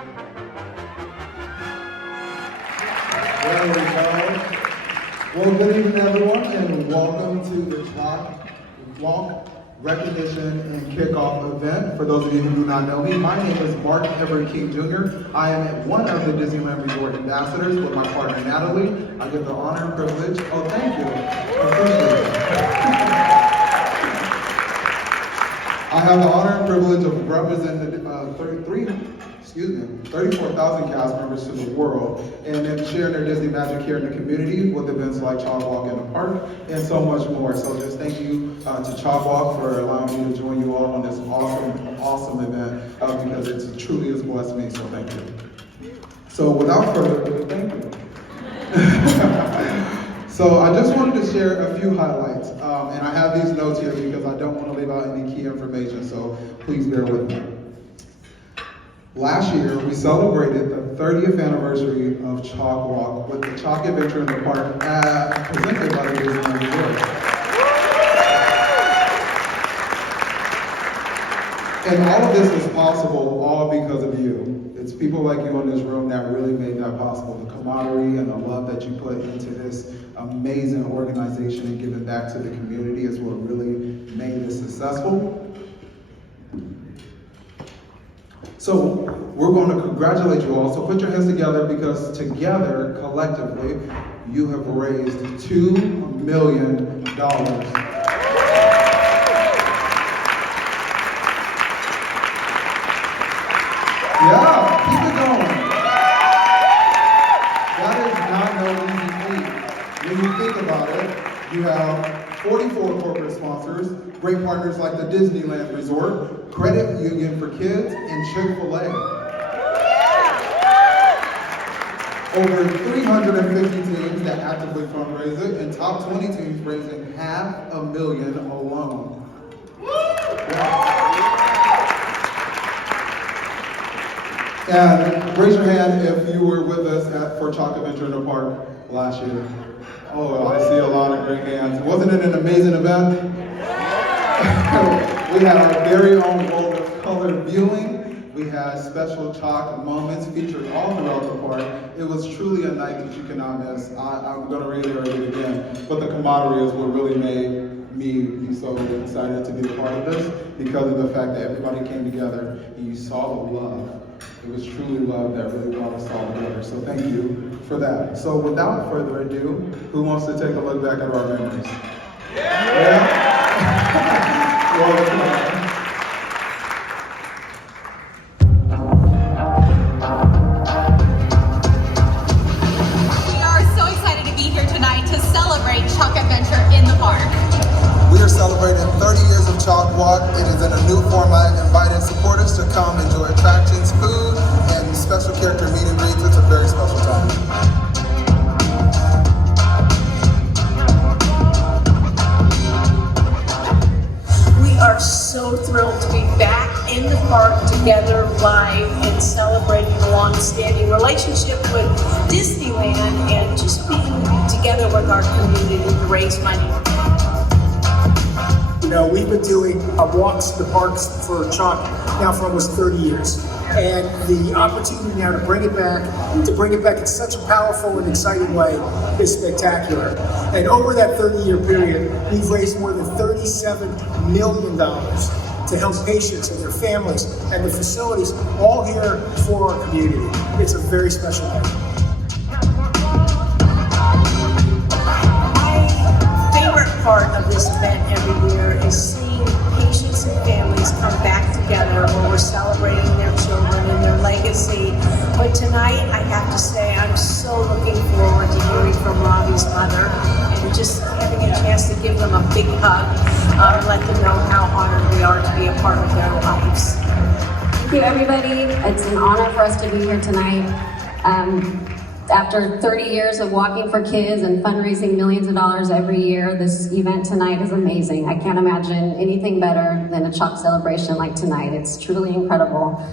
There we go. Well, good evening, everyone, and welcome to the CHOC Walk Recognition and Kickoff event. For those of you who do not know me, my name is Mark Everett King Jr. I am one of the Disneyland Resort ambassadors with my partner Natalie. I get the honor and privilege. Oh, thank you. Appreciate it. I have the honor and privilege of representing 34,000 cast members to the world, and then sharing their Disney magic here in the community with events like CHOC Walk in the Park and so much more. So just thank you to CHOC Walk for allowing me to join you all on this awesome event because it truly has blessed me, so thank you. So without further ado, thank you. So I just wanted to share a few highlights, and I have these notes here because I don't want to leave out any key information, so please bear with me. Last year, we celebrated the 30th anniversary of CHOC Walk with the CHOC Adventure in the Park presented by the Disney Resort. And all of this is possible all because of you. It's people like you in this room that really made that possible. The camaraderie and the love that you put into this amazing organization and giving back to the community is what really made this successful. So we're going to congratulate you all. So put your hands together because together, collectively, you have raised $2 million. Yeah, keep it going. That is not no easy feat. When you think about it, you have 44 corporate sponsors, great partners like the Disneyland Resort, Credit Union for Kids, and Chick-fil-A. Over 350 teams that actively fundraise it, and top 20 teams raising $500,000 alone. And raise your hand if you were with us for CHOC Adventure in the Park last year. Oh, I see a lot of great hands. Wasn't it an amazing event? We had our very own World of Color viewing. We had special CHOC moments featured all throughout the park. It was truly a night that you cannot miss. I'm going to reiterate it again, but the camaraderie is what really made me be so excited to be a part of this because of the fact that everybody came together and you saw the love. It was truly love that really brought us all together. So thank you for that. So without further ado, who wants to take a look back at our memories? Yeah? Well, come on. We are so excited to be here tonight to celebrate CHOC Adventure in the Park. We are celebrating 30 years of CHOC Walk. It is in a new format, inviting supporters to come enjoy attractions, food, and special character meet and greets. It's a very special time. We are so thrilled to be back in the park together live and celebrating a long-standing relationship with Disneyland and just being together with our community to raise money. You know, we've been doing walks in the parks for CHOC now for almost 30 years. And the opportunity now to bring it back in such a powerful and exciting way is spectacular. And over that 30-year period, we've raised more than $37 million to help patients and their families and the facilities all here for our community. It's a very special day. My favorite part of this event every year is seeing patients and families come back together when we're celebrating their children and their legacy. But tonight, I have to say, I'm so looking forward to hearing from Robbie's mother and just having a chance to give them a big hug and let them know how honored we are to be a part of their lives. Thank you, everybody. It's an honor for us to be here tonight. After 30 years of walking for kids and fundraising millions of dollars every year, this event tonight is amazing. I can't imagine anything better than a CHOC celebration like tonight. It's truly incredible.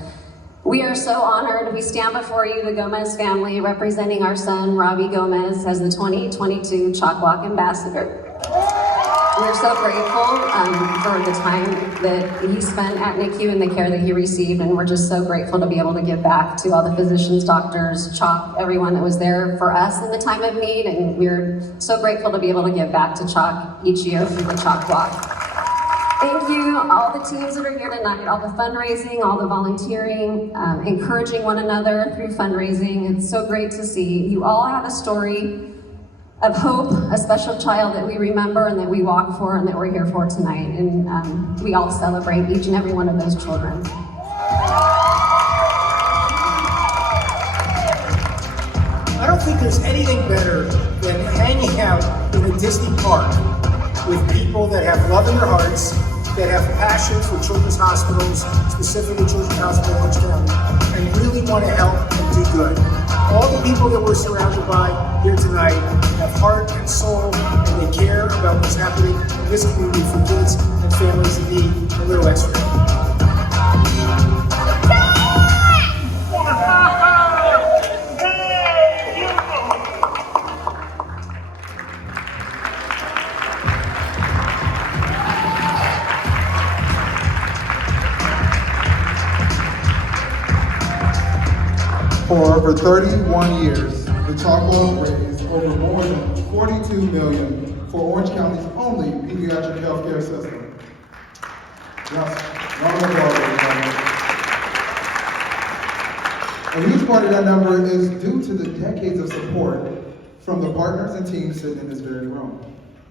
We are so honored. We stand before you, the Gomez family, representing our son, Robbie Gomez, as the 2022 CHOC Walk Ambassador. We're so grateful for the time that he spent at NICU and the care that he received, and we're just so grateful to be able to give back to all the physicians, doctors, CHOC, everyone that was there for us in the time of need, and we're so grateful to be able to give back to CHOC each year through the CHOC Walk. Thank you, all the teams that are here tonight, all the fundraising, all the volunteering, encouraging one another through fundraising. It's so great to see. You all have a story of hope, a special child that we remember and that we walk for and that we're here for tonight. And we all celebrate each and every one of those children. I don't think there's anything better than hanging out in a Disney park with people that have love in their hearts, that have passion for children's hospitals, specifically Children's Hospital Orange County, and really want to help and do good. All the people that we're surrounded by here tonight have heart and soul, and they care about what's happening in this community for kids and families that need a little extra. For over 31 years, the CHOC has raised over more than $42 million for Orange County's only pediatric healthcare system. Yes, round of applause, everybody. A huge part of that number is due to the decades of support from the partners and teams sitting in this very room.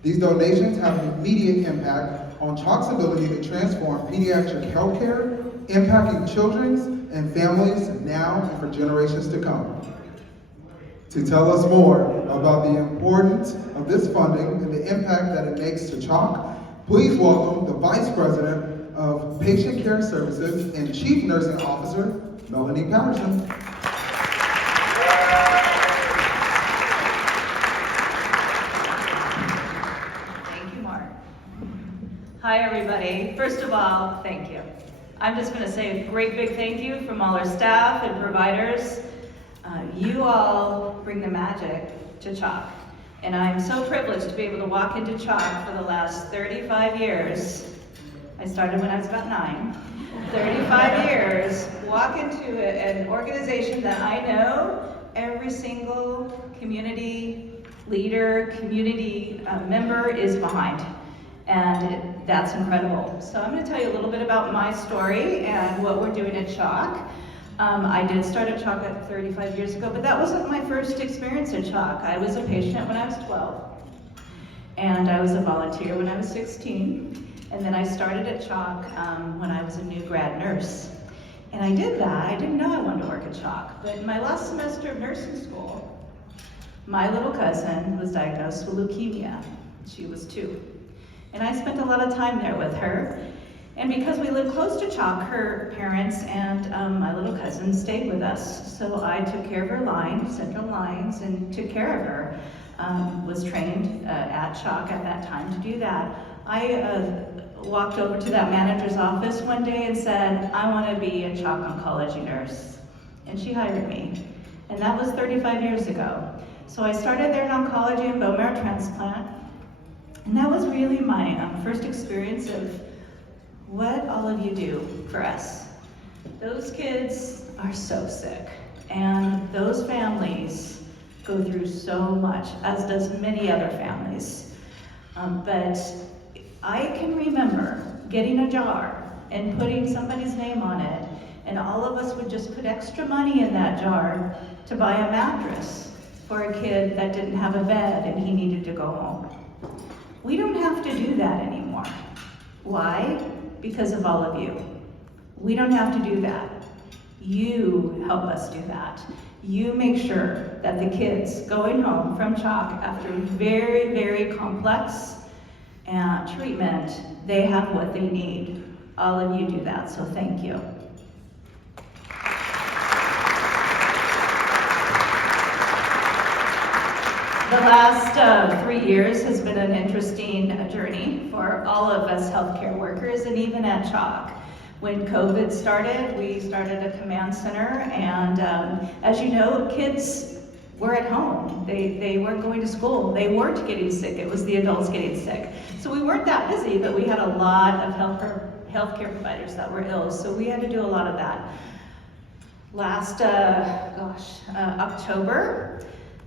These donations have an immediate impact on CHOC's ability to transform pediatric healthcare, impacting children's and families now and for generations to come. To tell us more about the importance of this funding and the impact that it makes to CHOC, please welcome the Vice President of Patient Care Services and Chief Nursing Officer, Melanie Patterson. Thank you, Mark. Hi, everybody. First of all, thank you. I'm just going to say a great big thank you from all our staff and providers. You all bring the magic to CHOC. And I'm so privileged to be able to walk into CHOC for the last 35 years. I started when I was about 9. 35 years, walk into an organization that I know every single community leader, community member is behind. And that's incredible. So I'm going to tell you a little bit about my story and what we're doing at CHOC. I did start at CHOC 35 years ago, but that wasn't my first experience at CHOC. I was a patient when I was 12, and I was a volunteer when I was 16, and then I started at CHOC when I was a new grad nurse. And I did that. I didn't know I wanted to work at CHOC, but in my last semester of nursing school, my little cousin was diagnosed with leukemia. She was 2. And I spent a lot of time there with her. And because we lived close to CHOC, her parents and my little cousin stayed with us. So I took care of her line, central lines, and took care of her. Was trained at CHOC at that time to do that. I walked over to that manager's office one day and said, I want to be a CHOC oncology nurse. And she hired me. And that was 35 years ago. So I started there in oncology and bone marrow transplant. And that was really my first experience of what all of you do for us. Those kids are so sick, and those families go through so much, as does many other families. But I can remember getting a jar and putting somebody's name on it, and all of us would just put extra money in that jar to buy a mattress for a kid that didn't have a bed and he needed to go home. We don't have to do that anymore. Why? Because of all of you. We don't have to do that. You help us do that. You make sure that the kids going home from CHOC after very, very complex treatment, they have what they need. All of you do that, so thank you. The last 3 years has been an interesting journey for all of us healthcare workers, and even at CHOC. When COVID started, we started a command center, and as you know, kids were at home. They weren't going to school. They weren't getting sick. It was the adults getting sick. So we weren't that busy, but we had a lot of healthcare providers that were ill, so we had to do a lot of that. Last, October,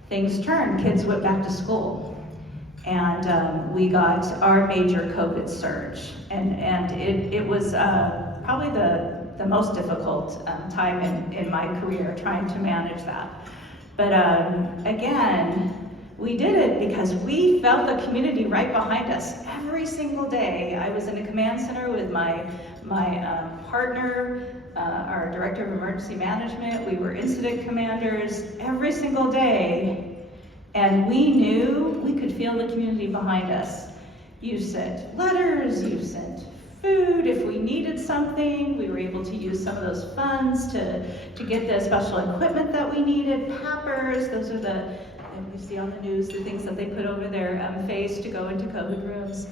things turned. Kids went back to school. And we got our major COVID surge. And it was probably the most difficult time in my career, trying to manage that. But again, we did it because we felt the community right behind us every single day. I was in a command center with my partner, our director of emergency management. We were incident commanders every single day, and we knew we could feel the community behind us. You sent letters, you sent food. If we needed something, we were able to use some of those funds to get the special equipment that we needed. Pappers, those are and we see on the news, the things that they put over their face to go into COVID rooms.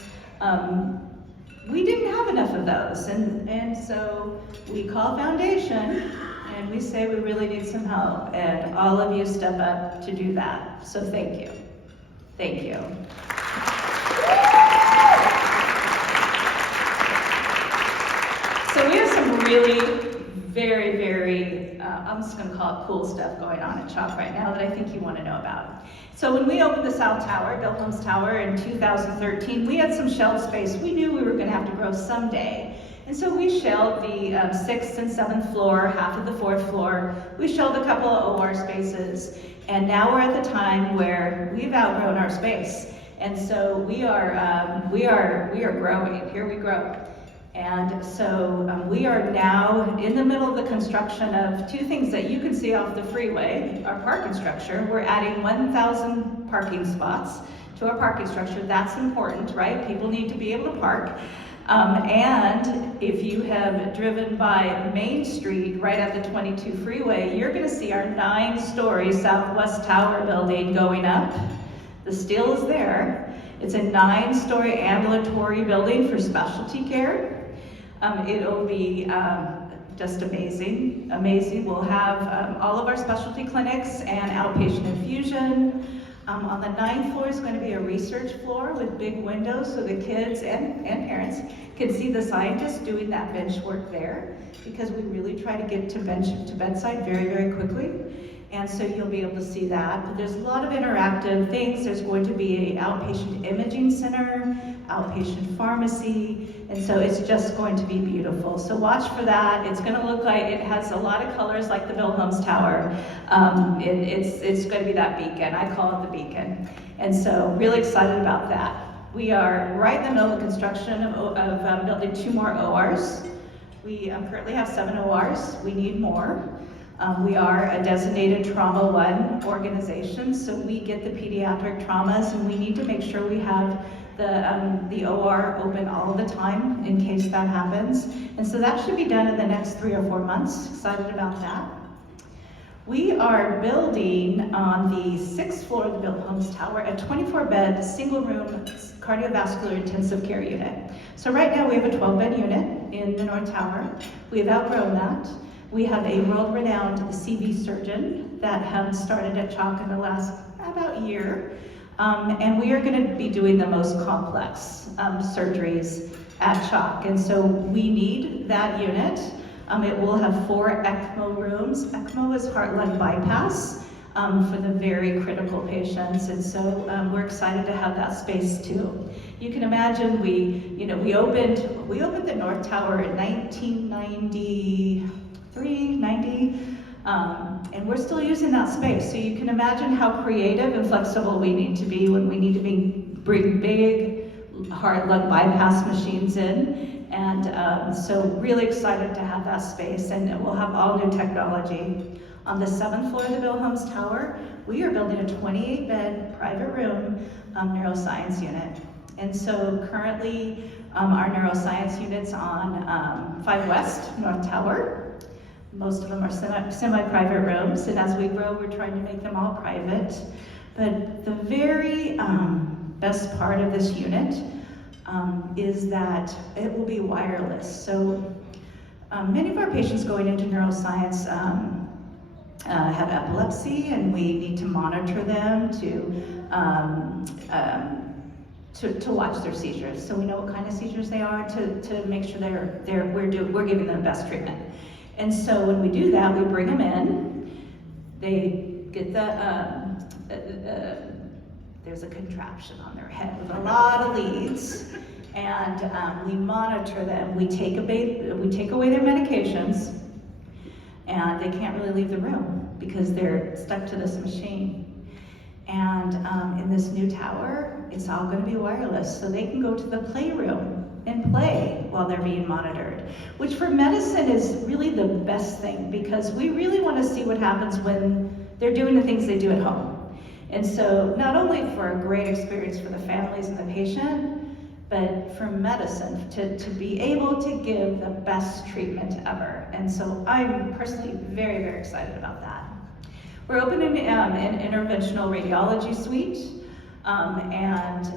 We didn't have enough of those, and so we call Foundation, and we say we really need some help, and all of you step up to do that. So thank you. Thank you. So we have some really very, very, I'm just going to call it cool stuff going on at CHOC right now that I think you want to know about. So when we opened the South Tower, Bill Holmes Tower, in 2013, we had some shelved space. We knew we were going to have to grow someday. And so we shelved the 6th and 7th floor, half of the 4th floor. We shelved a couple of OR spaces. And now we're at the time where we've outgrown our space. And so we are growing. Here we grow. And so we are now in the middle of the construction of two things that you can see off the freeway, our parking structure. We're adding 1,000 parking spots to our parking structure. That's important, right? People need to be able to park. And if you have driven by Main Street right at the 22 freeway, you're gonna see our 9-story Southwest Tower building going up. The steel is there. It's a 9-story ambulatory building for specialty care. It'll be just amazing, amazing. We'll have all of our specialty clinics and outpatient infusion. On the 9th floor is going to be a research floor with big windows so the kids and parents can see the scientists doing that bench work there, because we really try to get to bedside very, very quickly. And so you'll be able to see that. But there's a lot of interactive things. There's going to be an outpatient imaging center, outpatient pharmacy, and so it's just going to be beautiful. So watch for that. It's going to look like, it has a lot of colors like the Bill Holmes Tower. It's going to be that beacon. I call it the beacon. And so really excited about that. We are right in the middle of construction of building 2 more ORs. We currently have 7 ORs. We need more. We are a designated Trauma 1 organization, so we get the pediatric traumas, and we need to make sure we have the OR open all the time in case that happens. And so that should be done in the next 3 or 4 months. Excited about that. We are building on the 6th floor of the Bill Holmes Tower a 24-bed, single-room cardiovascular intensive care unit. So right now we have a 12-bed unit in the North Tower. We have outgrown that. We have a world-renowned CV surgeon that started at CHOC in the last about year. And we are going to be doing the most complex surgeries at CHOC. And so we need that unit. It will have 4 ECMO rooms. ECMO is heart-lung bypass for the very critical patients. And so we're excited to have that space too. You can imagine we opened the North Tower in 1990, and we're still using that space. So you can imagine how creative and flexible we need to be when we need to bring big heart-lung bypass machines in. And so really excited to have that space, and we'll have all new technology. On the 7th floor of the Bill Holmes Tower, we are building a 28-bed private room neuroscience unit. And so currently our neuroscience unit's on 5 West, North Tower. Most of them are semi-private rooms, and as we grow, we're trying to make them all private. But the very best part of this unit is that it will be wireless. So many of our patients going into neuroscience have epilepsy, and we need to monitor them to watch their seizures, so we know what kind of seizures they are to make sure we're giving them the best treatment. And so when we do that, we bring them in. They get there's a contraption on their head with a lot of leads, and we monitor them. We take away their medications, and they can't really leave the room because they're stuck to this machine. And in this new tower, it's all going to be wireless, so they can go to the playroom and play while they're being monitored, which for medicine is really the best thing, because we really want to see what happens when they're doing the things they do at home. And so not only for a great experience for the families and the patient, but for medicine to be able to give the best treatment ever. And so I'm personally very, very excited about that. We're opening an interventional radiology suite and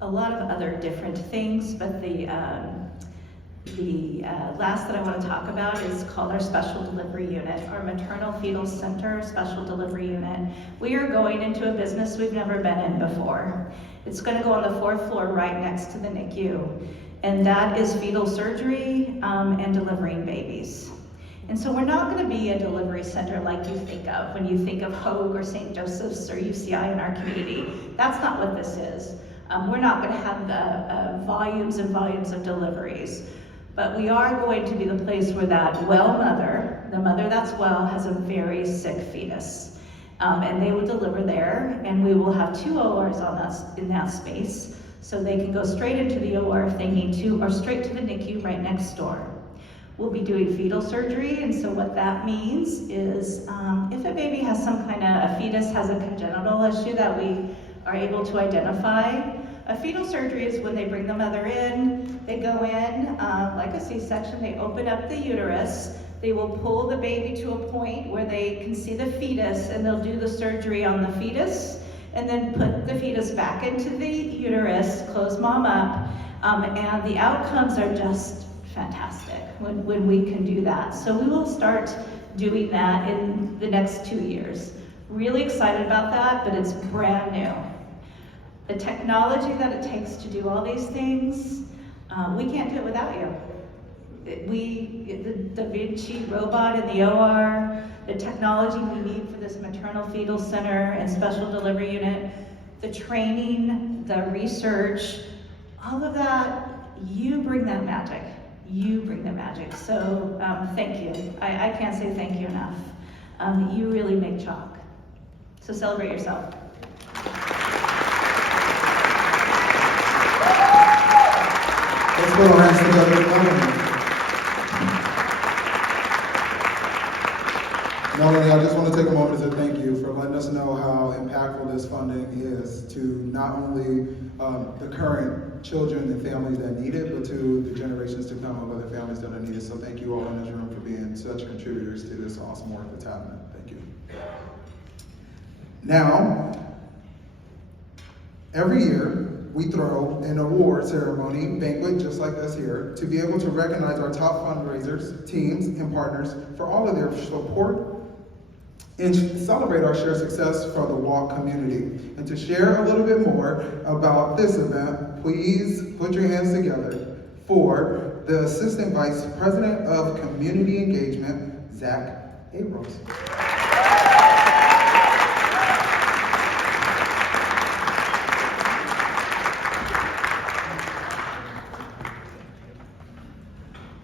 a lot of other different things, but the last that I want to talk about is called our special delivery unit, our maternal fetal center special delivery unit. We are going into a business we've never been in before. It's going to go on the 4th floor right next to the NICU, and that is fetal surgery and delivering babies. And so we're not going to be a delivery center like you think of when you think of Hoag or St. Joseph's or UCI in our community. That's not what this is. We're not going to have the volumes and volumes of deliveries, but we are going to be the place where that well mother, the mother that's well, has a very sick fetus. And they will deliver there, and we will have 2 ORs on us in that space, so they can go straight into the OR if they need to, or straight to the NICU right next door. We'll be doing fetal surgery, and so what that means is if a baby has some kind of, a fetus has a congenital issue that we are able to identify, a fetal surgery is when they bring the mother in, they go in, like a C-section, they open up the uterus, they will pull the baby to a point where they can see the fetus, and they'll do the surgery on the fetus, and then put the fetus back into the uterus, close mom up, and the outcomes are just fantastic when we can do that. So we will start doing that in the next 2 years. Really excited about that, but it's brand new. The technology that it takes to do all these things, we can't do it without you. The Da Vinci robot in the OR, the technology we need for this maternal fetal center and special delivery unit, the training, the research, all of that, you bring that magic. You bring the magic. So thank you. I can't say thank you enough. You really make CHOC. So celebrate yourself. Let's put our hands together. Melanie, I just want to take a moment to thank you for letting us know how impactful this funding is to not only the current children and families that need it, but to the generations to come of other families that are needed. So thank you all in this room for being such contributors to this awesome work that's happening. Thank you. Now, every year, we throw an award ceremony, banquet, just like this here, to be able to recognize our top fundraisers, teams, and partners for all of their support and celebrate our shared success for the Walt community. And to share a little bit more about this event, please put your hands together for the Assistant Vice President of Community Engagement, Zach Abrams.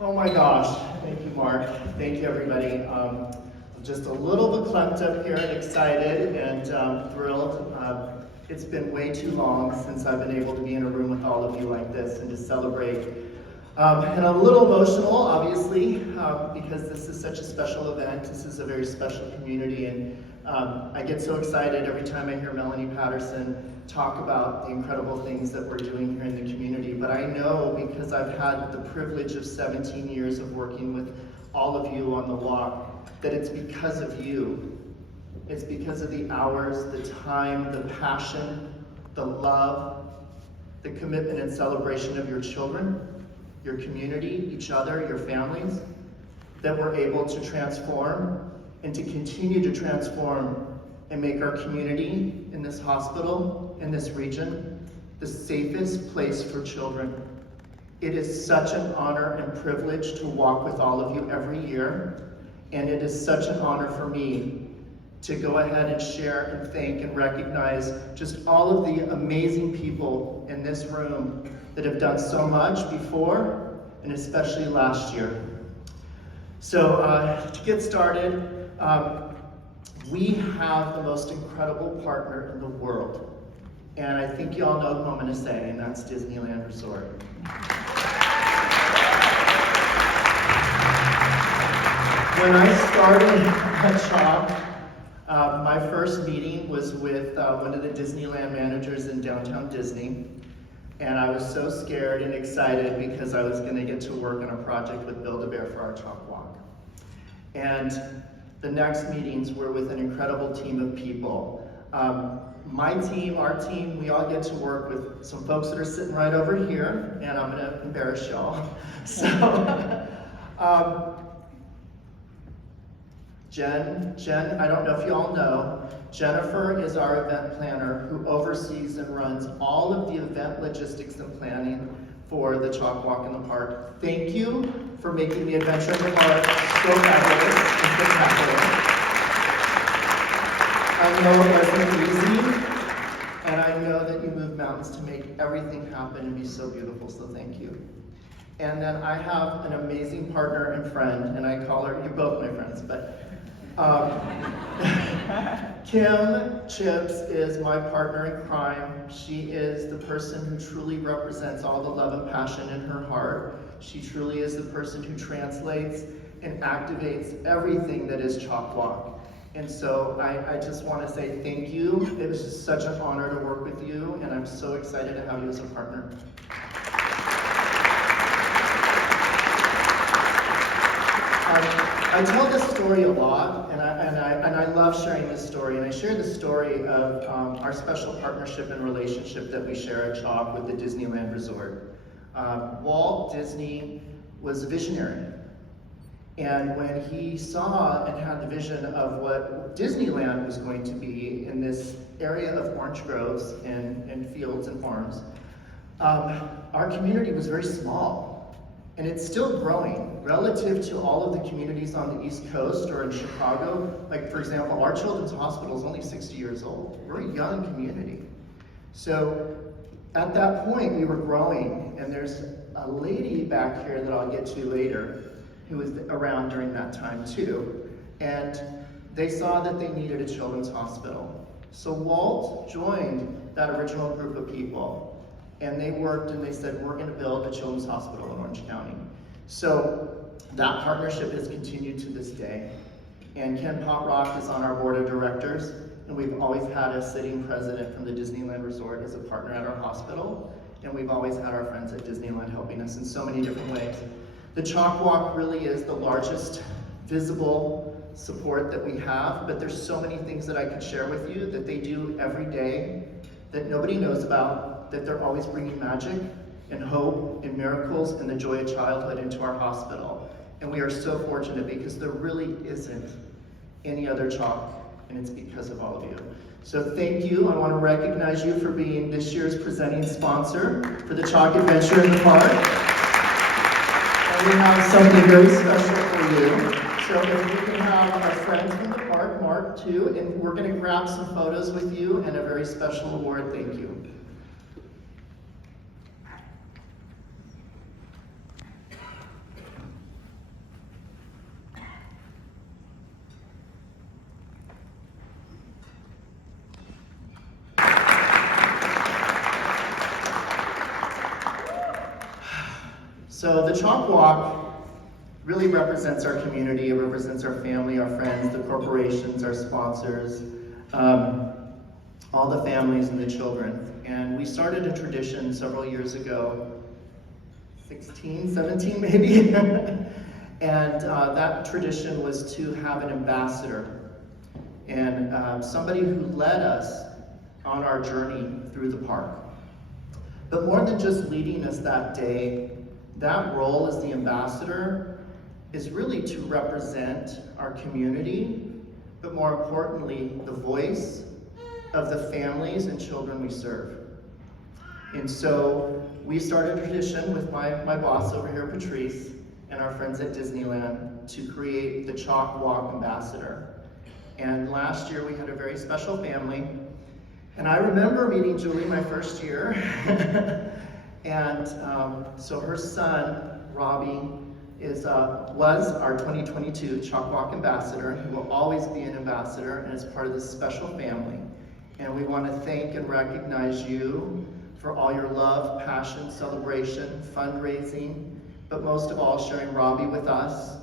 Oh my gosh, thank you, Mark. Thank you, everybody. Just a little bit clapped up here and excited and thrilled. It's been way too long since I've been able to be in a room with all of you like this and to celebrate. And I'm a little emotional, obviously, because this is such a special event. This is a very special community, and I get so excited every time I hear Melanie Patterson talk about the incredible things that we're doing here in the community. But I know, because I've had the privilege of 17 years of working with all of you on the walk, that it's because of you. It's because of the hours, the time, the passion, the love, the commitment and celebration of your children, your community, each other, your families. that we're able to transform and to continue to transform and make our community in this hospital, in this region, the safest place for children. It is such an honor and privilege to walk with all of you every year, and it is such an honor for me to go ahead and share and thank and recognize just all of the amazing people in this room that have done so much before, and especially last year. So to get started, we have the most incredible partner in the world. And I think you all know who I'm gonna say, and that's Disneyland Resort. When I started at CHOC, my first meeting was with one of the Disneyland managers in downtown Disney. And I was so scared and excited because I was gonna get to work on a project with Build-A-Bear for our CHOC Walk. And the next meetings were with an incredible team of people. My team, our team, we all get to work with some folks that are sitting right over here, and I'm gonna embarrass y'all. So, Jen, I don't know if you all know, Jennifer is our event planner who oversees and runs all of the event logistics and planning for the CHOC Walk in the Park. Thank you for making the Adventure in the Park so fabulous and spectacular. I know it wasn't easy, and I know that you move mountains to make everything happen and be so beautiful, so thank you. And then I have an amazing partner and friend, and I call her, you're both my friends, but Kim Chips is my partner in crime. She is the person who truly represents all the love and passion in her heart. She truly is the person who translates and activates everything that is CHOC Walk. And so I just want to say thank you. It was just such an honor to work with you, and I'm so excited to have you as a partner. I tell this story a lot, and I love sharing this story, and I share the story of our special partnership and relationship that we share at CHOC with the Disneyland Resort. Walt Disney was a visionary, and when he saw and had the vision of what Disneyland was going to be in this area of orange groves and fields and farms, our community was very small. And it's still growing relative to all of the communities on the East Coast or in Chicago. Like, for example, our children's hospital is only 60 years old. We're a young community. So at that point, we were growing, and there's a lady back here that I'll get to later who was around during that time too. And they saw that they needed a children's hospital. So Walt joined that original group of people. And they worked and they said, we're gonna build a children's hospital in Orange County. So that partnership has continued to this day. And Ken Potrock is on our board of directors, and we've always had a sitting president from the Disneyland Resort as a partner at our hospital. And we've always had our friends at Disneyland helping us in so many different ways. The CHOC Walk really is the largest visible support that we have, but there's so many things that I could share with you that they do every day that nobody knows about, that they're always bringing magic and hope and miracles and the joy of childhood into our hospital. And we are so fortunate because there really isn't any other CHOC, and it's because of all of you. So thank you. I want to recognize you for being this year's presenting sponsor for the CHOC Adventure in the Park. And we have something very special for you. So if we can have our friends from the park, Mark too, and we're going to grab some photos with you and a very special award. Thank you. So the CHOC Walk really represents our community, it represents our family, our friends, the corporations, our sponsors, all the families and the children. And we started a tradition several years ago, 16, 17 maybe, and that tradition was to have an ambassador and somebody who led us on our journey through the park. But more than just leading us that day, that role as the ambassador is really to represent our community, but more importantly, the voice of the families and children we serve. And so we started a tradition with my boss over here, Patrice, and our friends at Disneyland to create the CHOC Walk Ambassador. And last year we had a very special family. And I remember meeting Julie my first year. And so her son, Robbie, was our 2022 CHOC Walk Ambassador. He will always be an ambassador and is part of this special family. And we want to thank and recognize you for all your love, passion, celebration, fundraising, but most of all, sharing Robbie with us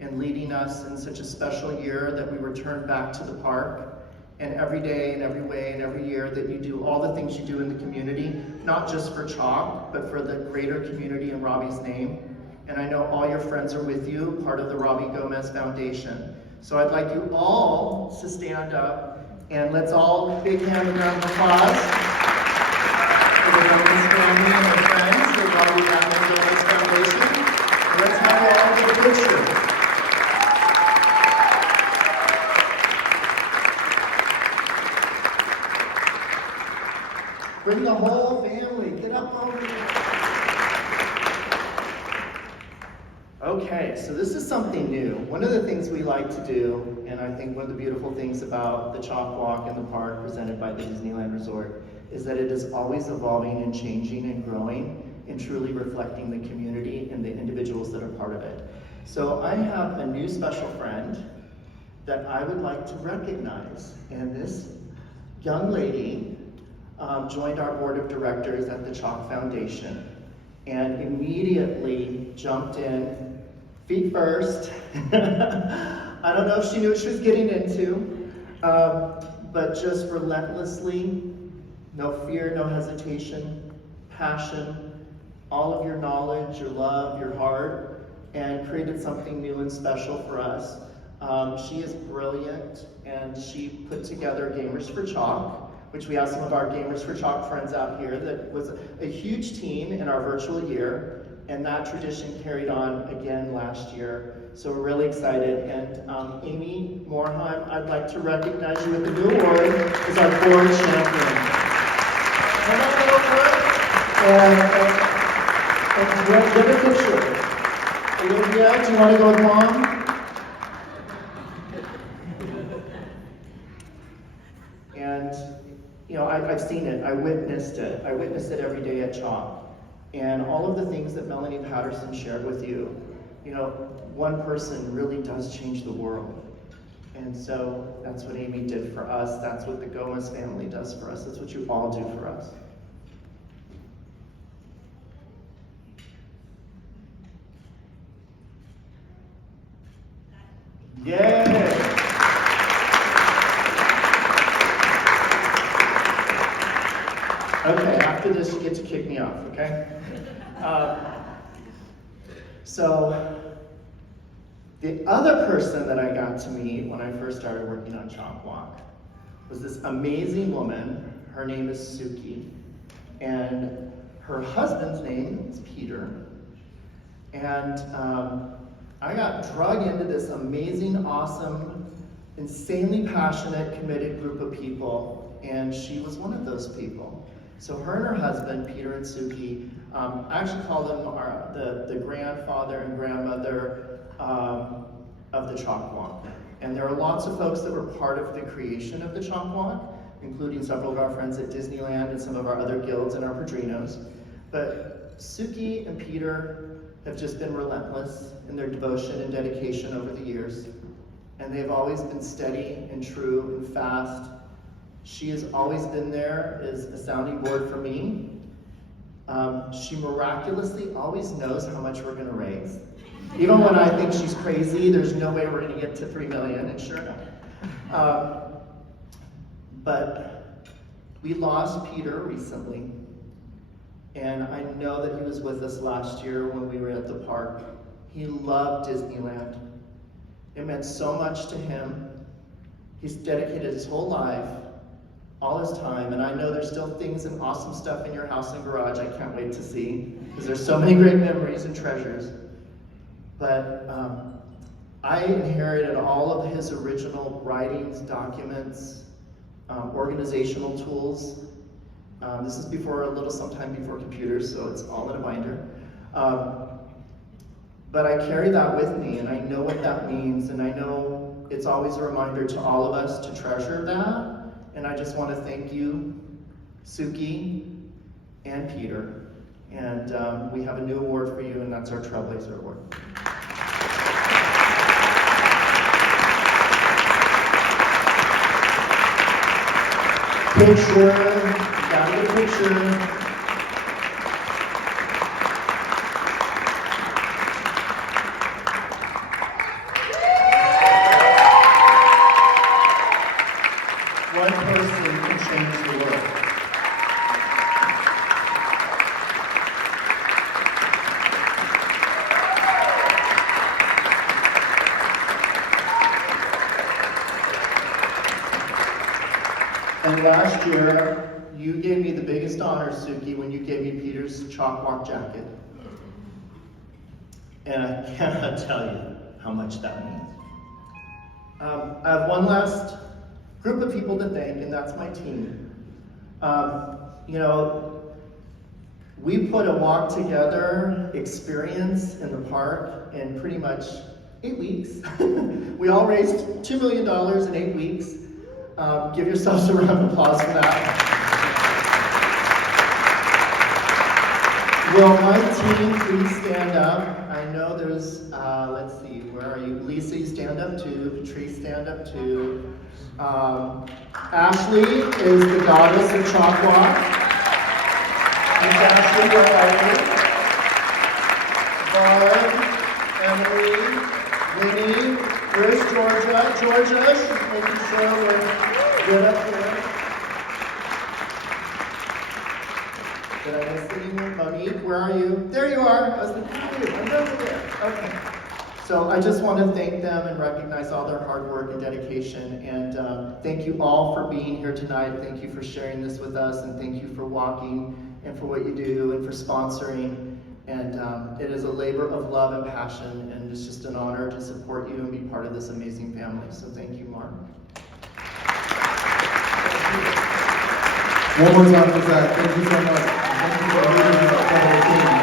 and leading us in such a special year that we return back to the park. And every day and every way and every year that you do all the things you do in the community, not just for CHOC, but for the greater community in Robbie's name. And I know all your friends are with you, part of the Robbie Gomez Foundation. So I'd like you all to stand up and let's all big hand and round of applause for the Gomez family and their friends, the Robbie Gomez Foundation. And let's have you all get a picture. Bring the whole family, get up over here. Okay, so this is something new. One of the things we like to do, and I think one of the beautiful things about the CHOC Walk in the park presented by the Disneyland Resort, is that it is always evolving and changing and growing and truly reflecting the community and the individuals that are part of it. So I have a new special friend that I would like to recognize, and this young lady joined our board of directors at the CHOC Foundation and immediately jumped in, feet first. I don't know if she knew what she was getting into, but just relentlessly, no fear, no hesitation, passion, all of your knowledge, your love, your heart, and created something new and special for us. She is brilliant, and she put together Gamers for CHOC, which we have some of our Gamers for CHOC friends out here. That was a huge team in our virtual year, and that tradition carried on again last year. So we're really excited. And Amy Morheim, I'd like to recognize you with the new award as our board champion. Come on over and get a picture. Olivia, do you want to go with Mom? And you know, I've seen it, I witnessed it every day at CHOC. And all of the things that Melanie Patterson shared with you, you know, one person really does change the world. And so that's what Amy did for us, that's what the Gomez family does for us, that's what you all do for us. Yay! Okay, after this you get to kick me off, okay? So, the other person that I got to meet when I first started working on CHOC Walk was this amazing woman. Her name is Suki, and her husband's name is Peter. And I got drug into this amazing, awesome, insanely passionate, committed group of people, and she was one of those people. So her and her husband, Peter and Suki, I actually call them the grandfather and grandmother of the CHOC Walk. And there are lots of folks that were part of the creation of the CHOC Walk, including several of our friends at Disneyland and some of our other guilds and our padrinos. But Suki and Peter have just been relentless in their devotion and dedication over the years. And they've always been steady and true and fast. She has always been there as a sounding board for me. She miraculously always knows how much we're gonna raise. Even when I think she's crazy, there's no way we're gonna get to 3 million, and sure enough. But we lost Peter recently, and I know that he was with us last year when we were at the park. He loved Disneyland. It meant so much to him. He's dedicated his whole life, all his time, and I know there's still things and awesome stuff in your house and garage I can't wait to see, because there's so many great memories and treasures. but I inherited all of his original writings, documents, organizational tools. This is sometime before computers, so it's all in a binder. But I carry that with me, and I know what that means, and I know it's always a reminder to all of us to treasure that. And I just want to thank you, Suki and Peter. And we have a new award for you, and that's our Trailblazer Award. Picture, got a picture. One person can change the world. And last year, you gave me the biggest honor, Suki, when you gave me Peter's CHOC walk jacket. And I cannot tell you how much that means. I have one last group of people to thank, and that's my team. You know, we put a walk together experience in the park in pretty much 8 weeks. We all raised $2 million in 8 weeks. Give yourselves a round of applause for that. Will my team please stand up? I know there's, let's see, where are you? Lisa, you stand up too. Patrice, stand up too. Ashley is the goddess of CHOC Walk. Miss Ashley, where are you? Barb, Emily, Winnie, where's Georgia? Georgia, she's making sure we're good up here. Did I miss anyone? Monique, where are you? There you are. I was like, where are you? I'm over there. Okay. So I just want to thank them and recognize all their hard work and dedication. And thank you all for being here tonight. Thank you for sharing this with us. And thank you for walking and for what you do and for sponsoring. And it is a labor of love and passion. And it's just an honor to support you and be part of this amazing family. So thank you, Mark. One more time for Zach. Thank you so much. Thank you for leading our fellow team.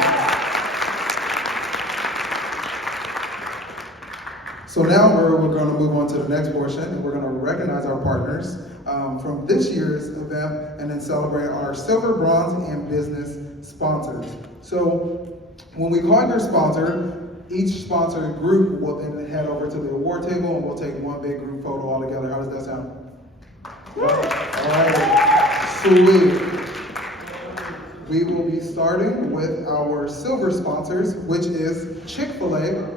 So now we're going to move on to the next portion, and we're going to recognize our partners from this year's event, and then celebrate our silver, bronze, and business sponsors. So when we call your sponsor, each sponsor group will then head over to the award table, and we'll take one big group photo all together. How does that sound? All right, sweet. We will be starting with our silver sponsors, which is Chick-fil-A,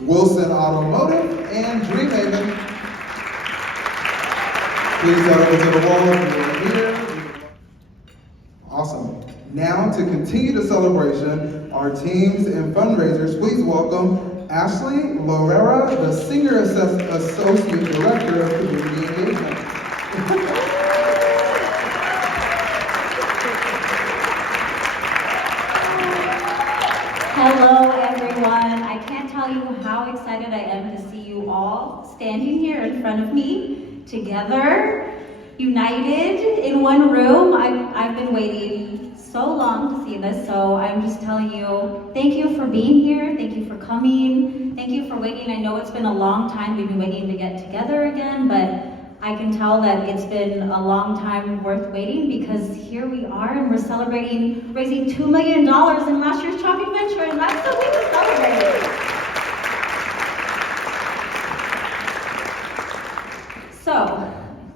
Wilson Automotive, and Dreamhaven. Please head over to the wall if you're here. Awesome. Now to continue the celebration, our teams and fundraisers, please welcome Ashley Lorera, the Senior Associate Director of Community Engagement. Hello everyone. I can't tell you how excited I am to see you all standing here in front of me, together, united in one room. I've been waiting so long to see this, so I'm just telling you, thank you for being here, thank you for coming, thank you for waiting. I know it's been a long time, we've been waiting to get together again, but I can tell that it's been a long time worth waiting, because here we are and we're celebrating raising $2 million in last year's CHOC Adventure, and that's something to celebrate. So,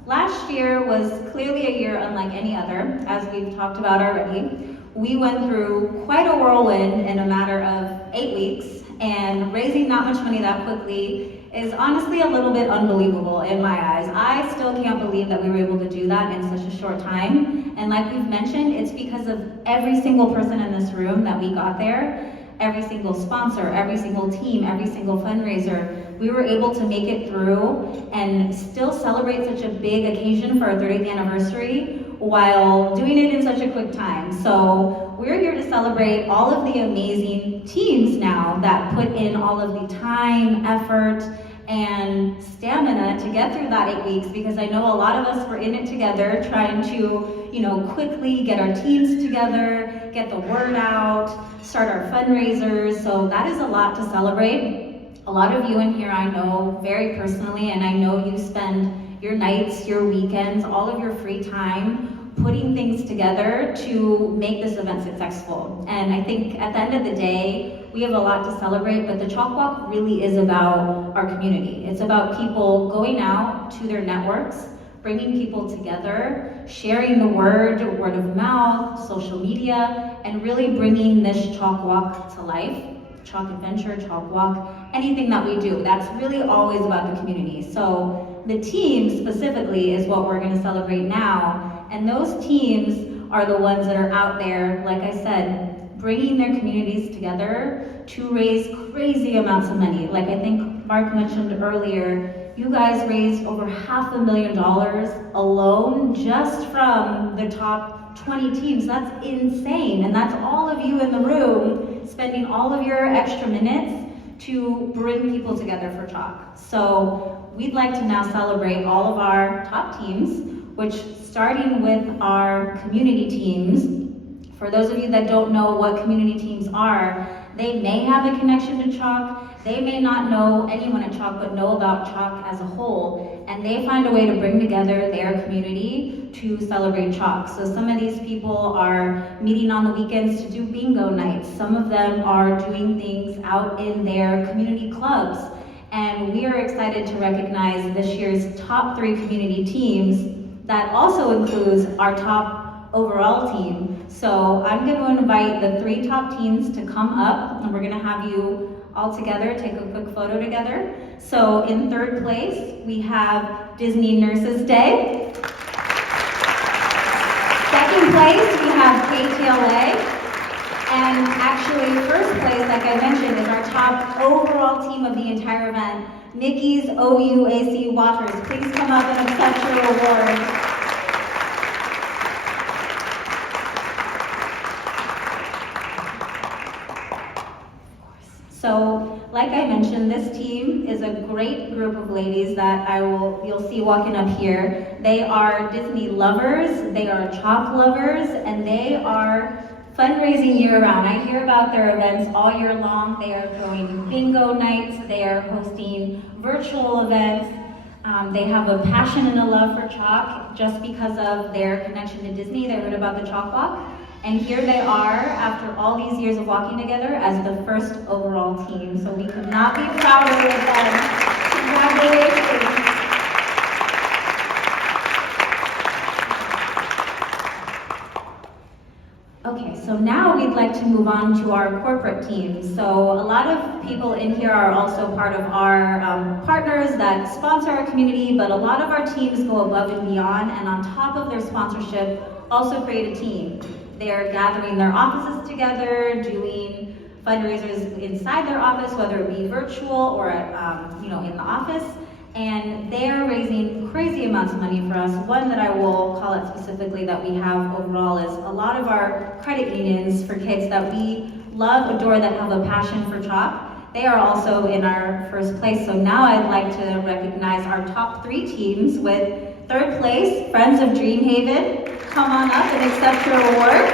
last year was clearly a year unlike any other, as we've talked about already. We went through quite a whirlwind in a matter of 8 weeks, and raising that much money that quickly is honestly a little bit unbelievable in my eyes. I still can't believe that we were able to do that in such a short time. And like we've mentioned, it's because of every single person in this room that we got there, every single sponsor, every single team, every single fundraiser. We were able to make it through and still celebrate such a big occasion for our 30th anniversary while doing it in such a quick time. So we're here to celebrate all of the amazing teams now that put in all of the time, effort, and stamina to get through that 8 weeks, because I know a lot of us were in it together trying to, quickly get our teams together, get the word out, start our fundraisers. So that is a lot to celebrate. A lot of you in here I know very personally, and I know you spend your nights, your weekends, all of your free time putting things together to make this event successful. And I think at the end of the day, we have a lot to celebrate, but the CHOC Walk really is about our community. It's about people going out to their networks, bringing people together, sharing the word of mouth, social media, and really bringing this CHOC Walk to life. CHOC Adventure, CHOC Walk, anything that we do, that's really always about the community. So the team specifically is what we're going to celebrate now, and those teams are the ones that are out there, like I said, bringing their communities together to raise crazy amounts of money. Like I think Mark mentioned earlier, you guys raised over $500,000 alone just from the top 20 teams. That's insane, and that's all of you in the room spending all of your extra minutes to bring people together for CHOC. So we'd like to now celebrate all of our top teams, which starting with our community teams. For those of you that don't know what community teams are, they may have a connection to CHOC, they may not know anyone at CHOC, but know about CHOC as a whole, and they find a way to bring together their community to celebrate CHOC. So some of these people are meeting on the weekends to do bingo nights. Some of them are doing things out in their community clubs. And we are excited to recognize this year's top 3 community teams. That also includes our top overall team. So I'm going to invite the 3 top teams to come up, and we're going to have you all together take a quick photo together. So in 3rd place, we have Disney Nurses Day. 2nd place, we have KTLA. And actually, 1st place, like I mentioned, is our top overall team of the entire event, Mickey's OUAC Waters. Please come up and accept your award. So, like I mentioned, this team is a great group of ladies that you'll see walking up here. They are Disney lovers, they are CHOC lovers, and they are fundraising year-round. I hear about their events all year long. They are throwing bingo nights, they are hosting virtual events. They have a passion and a love for CHOC just because of their connection to Disney. They heard about the CHOC Walk. And here they are, after all these years of walking together, as the 1st overall team. So we could not be prouder of them. Congratulations. Okay, so now we'd like to move on to our corporate team. So a lot of people in here are also part of our partners that sponsor our community, but a lot of our teams go above and beyond, and on top of their sponsorship, also create a team. They're gathering their offices together, doing fundraisers inside their office, whether it be virtual or in the office, and they're raising crazy amounts of money for us. One that I will call out specifically that we have overall is a lot of our credit unions for kids that we love, adore, that have a passion for CHOC. They are also in our 1st place. So now I'd like to recognize our top 3 teams with 3rd place, Friends of Dreamhaven. Come on up and accept your award.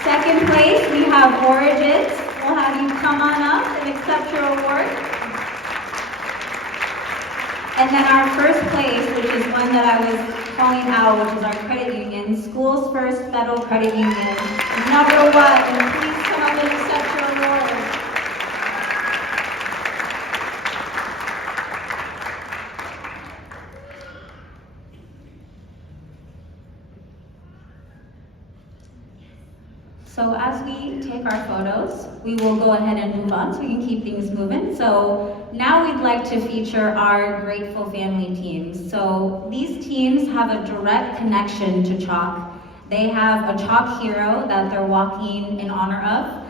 2nd place, we have Origins. We'll have you come on up and accept your award. And then our 1st place, which is one that I was calling out, which is our credit union, Schools First Federal Credit Union, number 1. Please come up and accept your award. So as we take our photos, we will go ahead and move on so we can keep things moving. So now we'd like to feature our Grateful Family teams. So these teams have a direct connection to CHOC. They have a CHOC hero that they're walking in honor of.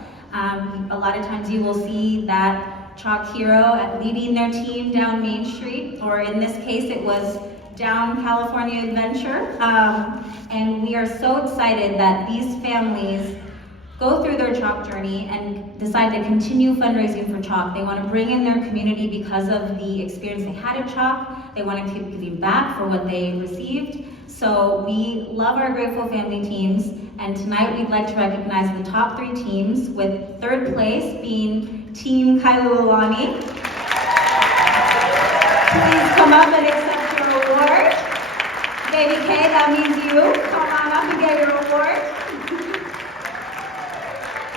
A lot of times you will see that CHOC hero leading their team down Main Street, or in this case it was down California adventure. And we are so excited that these families go through their CHOC journey and decide to continue fundraising for CHOC. They want to bring in their community because of the experience they had at CHOC. They want to keep giving back for what they received. So we love our Grateful Family teams, and tonight we'd like to recognize the top 3 teams, with third place being Team Kailulani. Please come up and accept your award. Baby K, that means you. Come on up and get your award.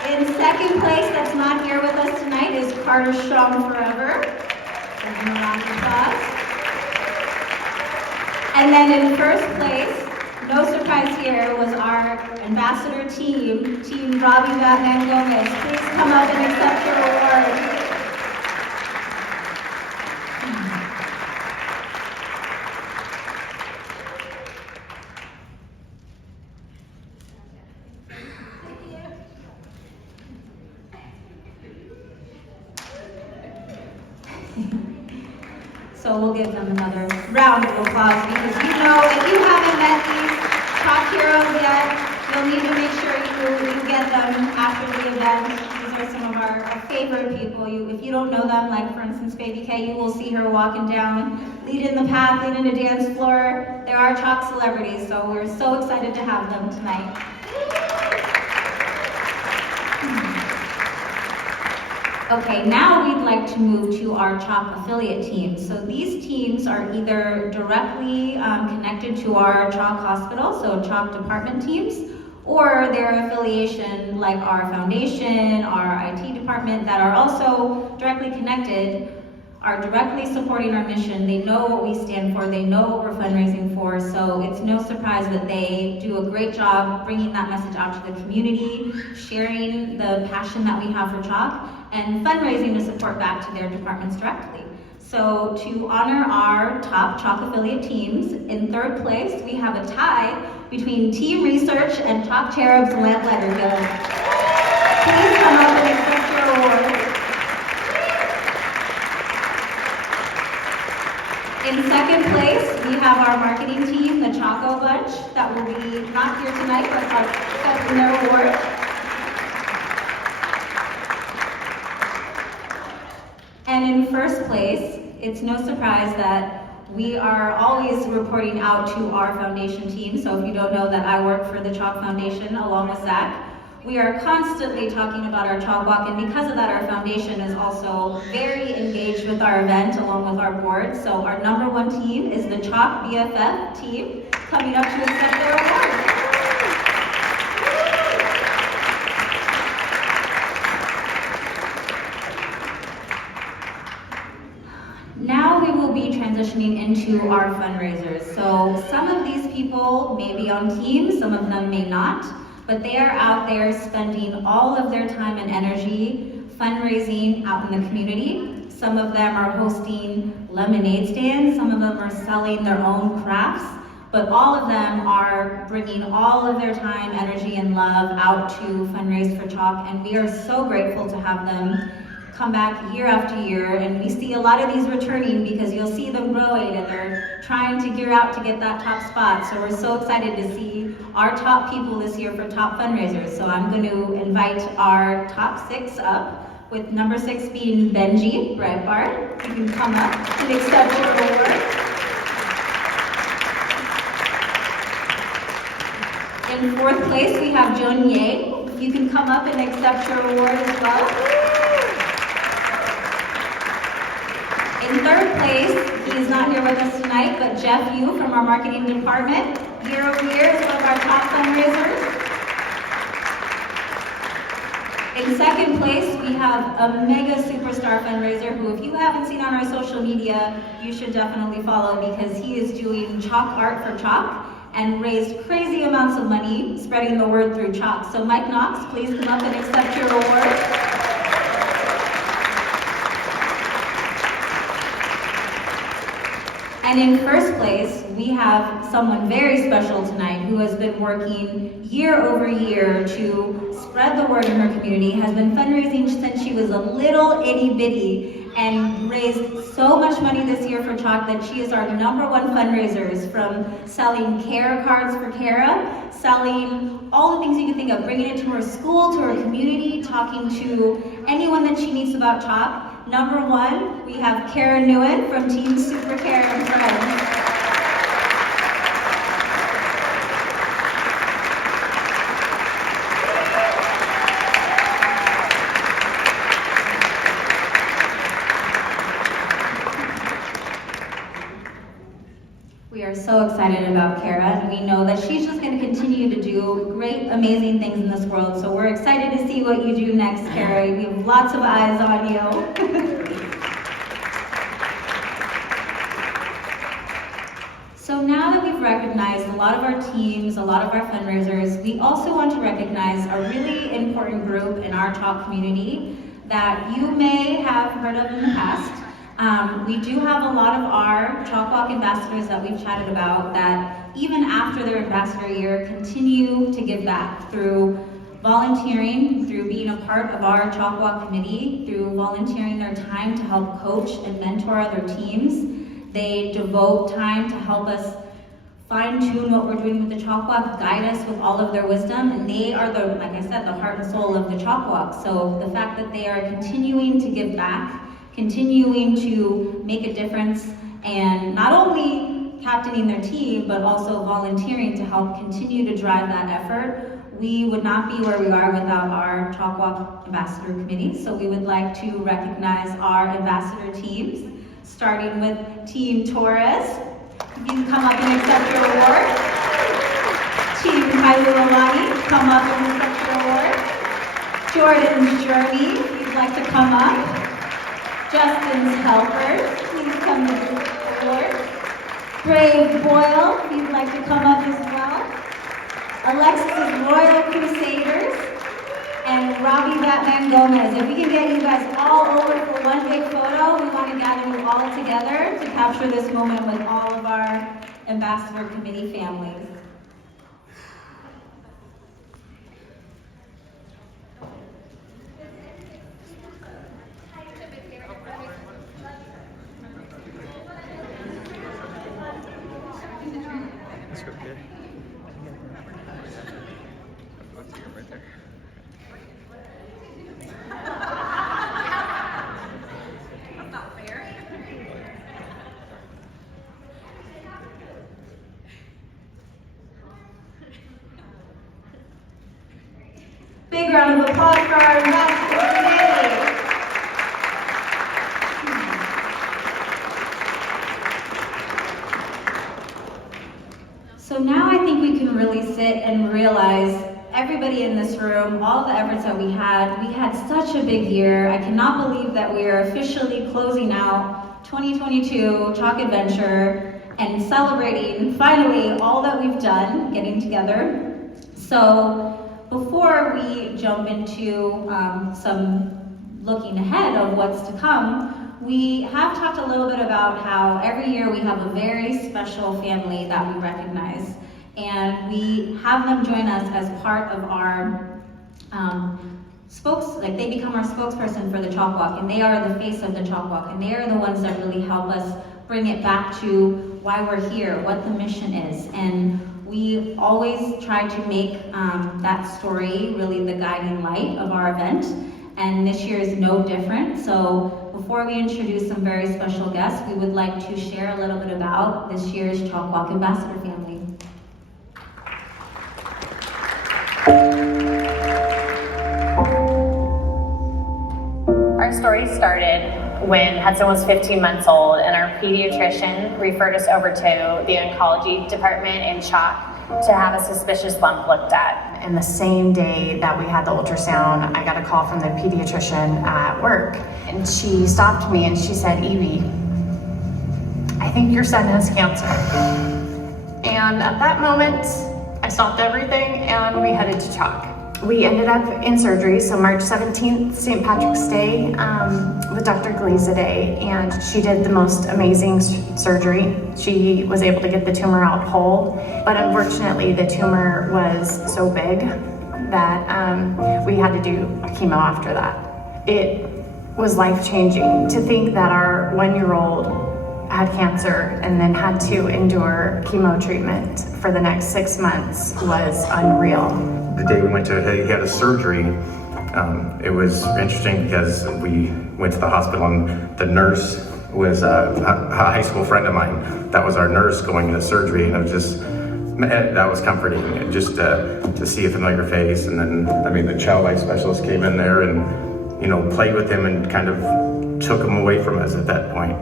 In second place, that's not here with us tonight, is Carter Strong Forever. Give him a round of applause. And then in first place, no surprise here, was our ambassador team, Team Robbie Batman Gomez. Please come up and accept your award. So we'll give them another round of applause, because you know, if you haven't met these CHOC heroes yet, you'll need to make sure you get them after the event. These are some of our favorite people. If you don't know them, like for instance Baby K, you will see her walking down, leading the path, leading the dance floor. There are CHOC celebrities, so we're so excited to have them tonight. Okay, now we'd like to move to our CHOC affiliate teams. So these teams are either directly connected to our CHOC hospital, so CHOC department teams, or their affiliation like our foundation, our IT department, that are also directly connected, are directly supporting our mission. They know what we stand for, they know what we're fundraising for, so it's no surprise that they do a great job bringing that message out to the community, sharing the passion that we have for CHOC, and fundraising to support back to their departments directly. So to honor our top CHOC affiliate teams, in third place, we have a tie between Team Research and CHOC Cherubs Lamp Letter Guild. Please come up and accept your award. In second place, we have our marketing team, the Choco Bunch, that will be not here tonight, but accepting their award. And in first place, it's no surprise that we are always reporting out to our foundation team. So if you don't know that I work for the CHOC Foundation along with Zach, we are constantly talking about our CHOC Walk, and because of that, our foundation is also very engaged with our event along with our board. So our number 1 team is the CHOC BFF team, coming up to accept their award. Now we will be transitioning into our fundraisers. So some of these people may be on teams, some of them may not, but they are out there spending all of their time and energy fundraising out in the community. Some of them are hosting lemonade stands, some of them are selling their own crafts, but all of them are bringing all of their time, energy, and love out to fundraise for CHOC, and we are so grateful to have them come back year after year, and we see a lot of these returning because you'll see them growing and they're trying to gear out to get that top spot. So we're so excited to see our top people this year for top fundraisers. So I'm going to invite our top 6 up, with number 6 being Benji Breitbart. You can come up and accept your award. In 4th place, we have Jun Yang. You can come up and accept your award as well. In 3rd place, he is not here with us tonight, but Jeff Yu from our marketing department. Year over year is one of our top fundraisers. In 2nd place, we have a mega superstar fundraiser who, if you haven't seen on our social media, you should definitely follow, because he is doing CHOC art for CHOC and raised crazy amounts of money spreading the word through CHOC. So Mike Knox, please come up and accept your award. And in 1st place, we have someone very special tonight who has been working year over year to spread the word in her community, has been fundraising since she was a little itty bitty, and raised so much money this year for CHOC that she is our #1 fundraisers, from selling care cards for Kara, selling all the things you can think of, bringing it to her school, to her community, talking to anyone that she needs about CHOC. #1, we have Kara Nguyen from Team Super Care and Friends. We are so excited about Kara, and we know that she's just going to continue to do great, amazing things in this world. So we're excited to see what you do next, Kara. We have lots of eyes on you. So now that we've recognized a lot of our teams, a lot of our fundraisers, we also want to recognize a really important group in our CHOC community that you may have heard of in the past. We do have a lot of our CHOC Walk ambassadors that we've chatted about that even after their ambassador year continue to give back through volunteering, through being a part of our CHOC Walk committee, through volunteering their time to help coach and mentor other teams. They devote time to help us fine-tune what we're doing with the CHOC Walk, guide us with all of their wisdom, and they are like I said, the heart and soul of the CHOC Walk. So the fact that they are continuing to give back, continuing to make a difference, and not only captaining their team, but also volunteering to help continue to drive that effort. We would not be where we are without our CHOC Walk Ambassador Committee, so we would like to recognize our ambassador teams, starting with Team Torres. You can come up and accept your award. Team Kailulani, come up and accept your award. Jordan's Journey, if you'd like to come up. Justin's Helpers, please come to the award. Brave Boyle, if you'd like to come up as well. Alexis's Royal Crusaders, and Robbie Batman Gomez. If we can get you guys all over for one big photo, we want to gather you all together to capture this moment with all of our Ambassador Committee families. Big round of applause for our ambassador today. So now I think we can really sit and realize, everybody in this room, all the efforts that we had such a big year. I cannot believe that we are officially closing out 2022 CHOC Adventure and celebrating finally all that we've done, getting together. So before we jump into some looking ahead of what's to come, we have talked a little bit about how every year we have a very special family that we recognize, and we have them join us as part of our they become our spokesperson for the CHOC Walk, and they are the face of the CHOC Walk, and they are the ones that really help us bring it back to why we're here, what the mission is. And we always try to make that story really the guiding light of our event, and this year is no different. So before we introduce some very special guests, we would like to share a little bit about this year's CHOC Walk Ambassador family. Our story started when Hudson was 15 months old, and our pediatrician referred us over to the oncology department in CHOC to have a suspicious lump looked at. And the same day that we had the ultrasound, I got a call from the pediatrician at work, and she stopped me and she said, "Evie, I think your son has cancer." And at that moment, I stopped everything and we headed to CHOC. We ended up in surgery, so March 17th, St. Patrick's Day, with Dr. Glazade, and she did the most amazing surgery. She was able to get the tumor out whole, but unfortunately the tumor was so big that we had to do chemo after that. It was life-changing. To think that our 1-year-old had cancer and then had to endure chemo treatment for the next 6 months was unreal. The day we went to, he had a surgery, it was interesting because we went to the hospital and the nurse was a high school friend of mine. That was our nurse going into surgery, and it was just, man, that was comforting, just to see a familiar face. And then, I mean, the child life specialist came in there and, you know, played with him and kind of took him away from us at that point.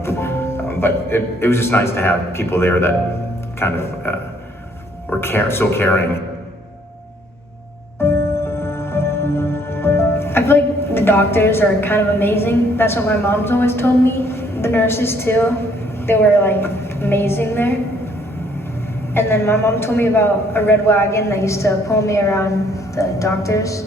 But it was just nice to have people there that kind of were so caring. I feel like the doctors are kind of amazing. That's what my mom's always told me. The nurses too, they were like amazing there. And then my mom told me about a red wagon that used to pull me around the doctors.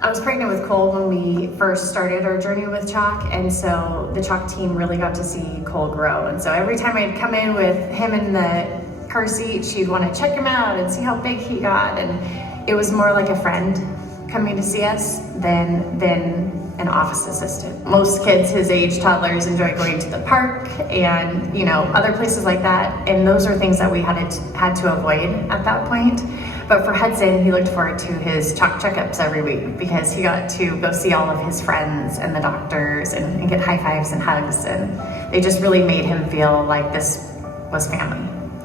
I was pregnant with Cole when we first started our journey with CHOC, and so the CHOC team really got to see Cole grow. And so every time I'd come in with him in the car seat, she'd want to check him out and see how big he got. And it was more like a friend coming to see us than an office assistant. Most kids his age, toddlers, enjoy going to the park and, you know, other places like that. And those are things that we had to avoid at that point. But for Hudson, he looked forward to his CHOC checkups every week because he got to go see all of his friends and the doctors and get high fives and hugs. And they just really made him feel like this was family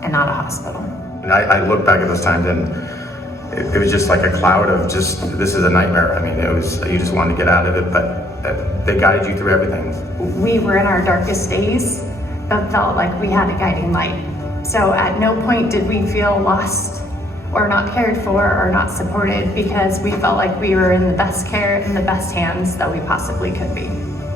and not a hospital. And I look back at those times and it was just like a cloud of just, this is a nightmare. I mean, it was, you just wanted to get out of it, but they guided you through everything. We were in our darkest days, but felt like we had a guiding light. So at no point did we feel lost or not cared for or not supported, because we felt like we were in the best care and the best hands that we possibly could be.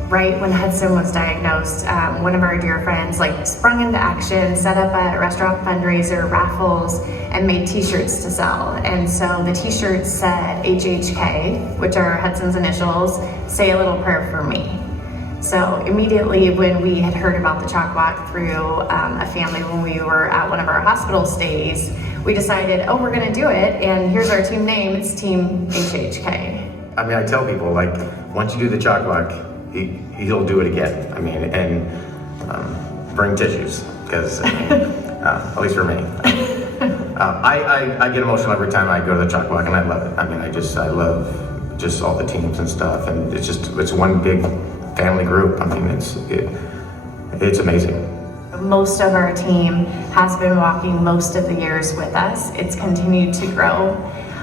Right when Hudson was diagnosed, one of our dear friends sprung into action, set up a restaurant fundraiser, raffles, and made t-shirts to sell. And so the t-shirts said HHK, which are Hudson's initials, say a little prayer for me. So immediately when we had heard about the CHOC Walk through a family when we were at one of our hospital stays, we decided, oh, we're gonna do it, and here's our team name, it's Team HHK. I mean, I tell people, once you do the CHOC Walk, he'll do it again. I mean, and bring tissues, because, at least for me. I get emotional every time I go to the CHOC Walk, and I love it. I mean, I love just all the teams and stuff, and it's one big family group. I mean, it's amazing. Most of our team has been walking most of the years with us. It's continued to grow.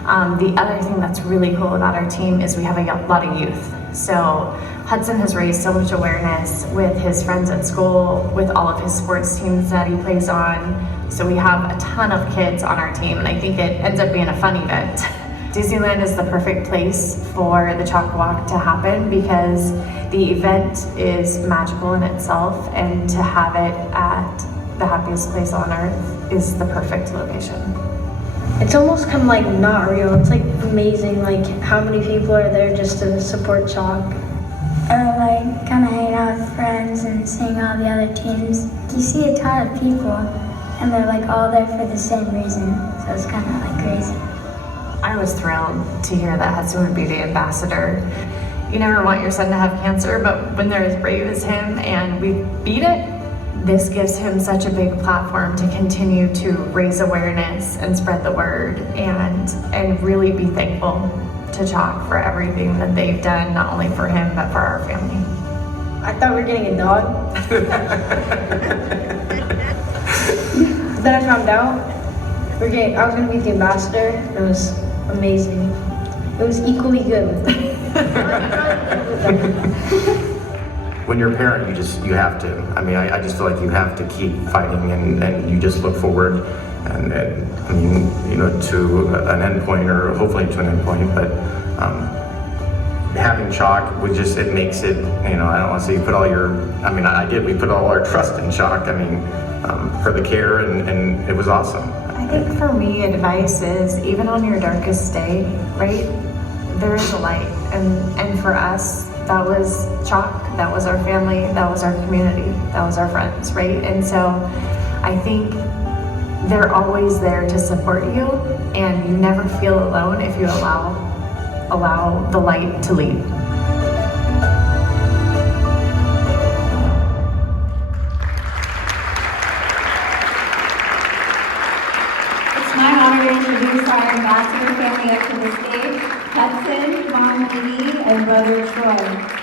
The other thing that's really cool about our team is we have a lot of youth. So Hudson has raised so much awareness with his friends at school, with all of his sports teams that he plays on. So we have a ton of kids on our team, and I think it ends up being a fun event. Disneyland is the perfect place for the CHOC Walk to happen because the event is magical in itself, and to have it at the happiest place on earth is the perfect location. It's almost kind of like not real. It's like amazing, like how many people are there just to support CHOC. Or like kind of hanging out with friends and seeing all the other teams. You see a ton of people and they're like all there for the same reason. So it's kind of like crazy. I was thrilled to hear that Hudson would be the ambassador. You never want your son to have cancer, but when they're as brave as him and we beat it, this gives him such a big platform to continue to raise awareness and spread the word and really be thankful to CHOC for everything that they've done, not only for him, but for our family. I thought we were getting a dog. Then I found out I was going to be the ambassador. It was amazing. It was equally good. When you're a parent, you have to. I mean, I just feel like you have to keep fighting, and you just look forward, and I mean, you know, to an end point, or hopefully to an end point. But having CHOC it makes it. You know, I don't want to say you put all your. I mean, I did. We put all our trust in CHOC. I mean, for the care, and it was awesome. I think for me, advice is even on your darkest day, right? There is a light, and for us, that was CHOC, that was our family, that was our community, that was our friends, right? And so I think they're always there to support you, and you never feel alone if you allow the light to lead. ambassador family up to the stage. Hudson, Mom Edie, and Brother Troy.